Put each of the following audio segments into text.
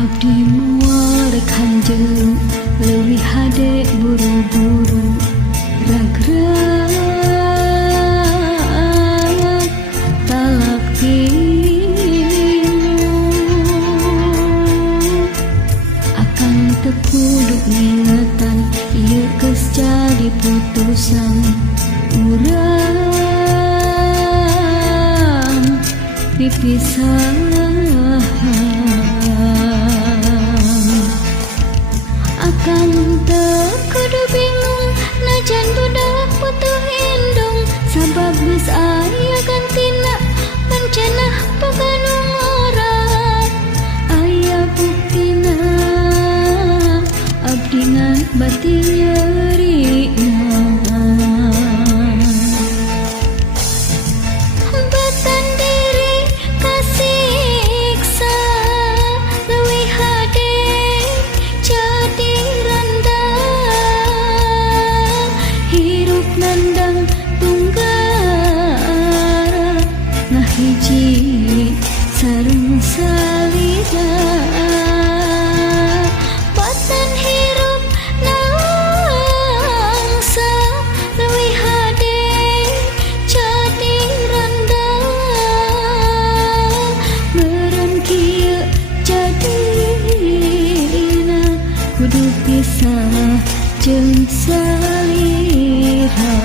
Abdi mual rek hanjeung leuwih hade buru-buru ragrag talak pilu akan teu kudu ngingetan ieu geus jadi putusan urang dipisah. Akang teu kudu bingung najan budak butuh indung sabab geus aya gantina pancenah boga nu ngorek aya buktina abdi ngabati nyeurina. Batan diri kasiksa leuwih hade jadi randa hirup nandang tunggara ngahiji sareng salira. Batan hirup nangsa leuwih hade jadi randa meureun kieu jadina kudu pisah jeung salira.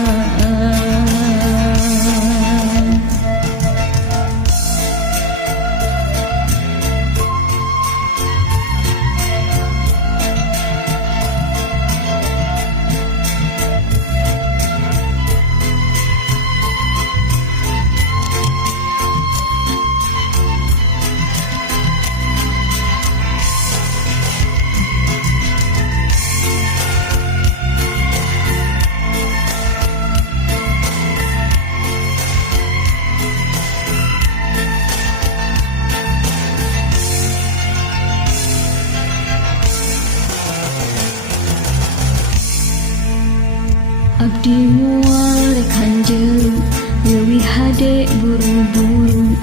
Abdi mual rek hanjeung leuwih hade buru-buru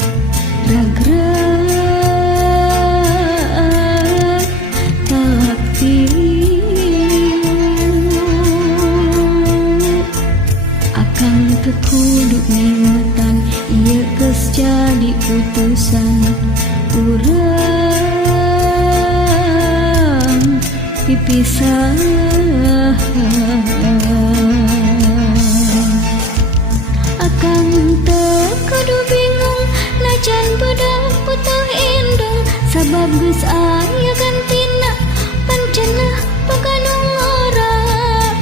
ragrag talak pilu akang teu kudu ngingetan ieu geus jadi putusan urang dipisah. Akang teu kudu bingung najan budak butuh indung sabab geus aya gantina pancenah boga nu ngorek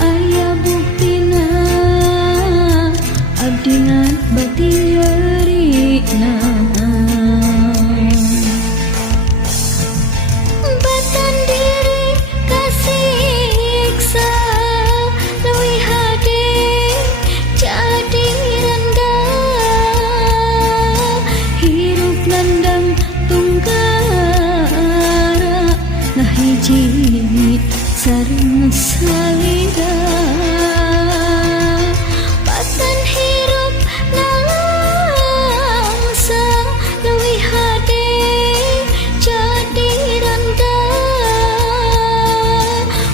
aya buktina abdi ngabati nyeurina. Batan diri kasiksa leuwih hade jadi randa hirup nandang tunggara ngahiji sareng salira. Batan hirup nangsa leuwih hade jadi randa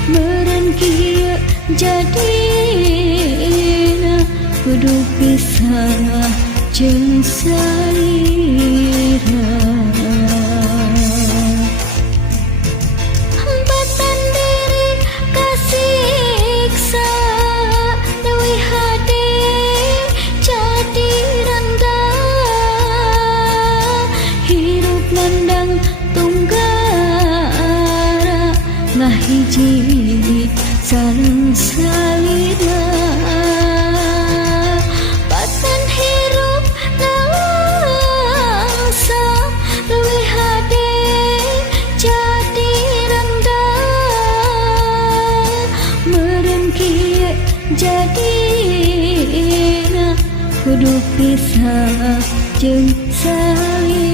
meureun kieu jadina kudu pisah jeung salira. Batan diri kasiksa leuwih hade jadi randa hirup nandang tunggara ngahiji sareng salira. Batan hirup nangsa leuwih hade jadi randa meureun kieu jadina kudu pisah jeung salira.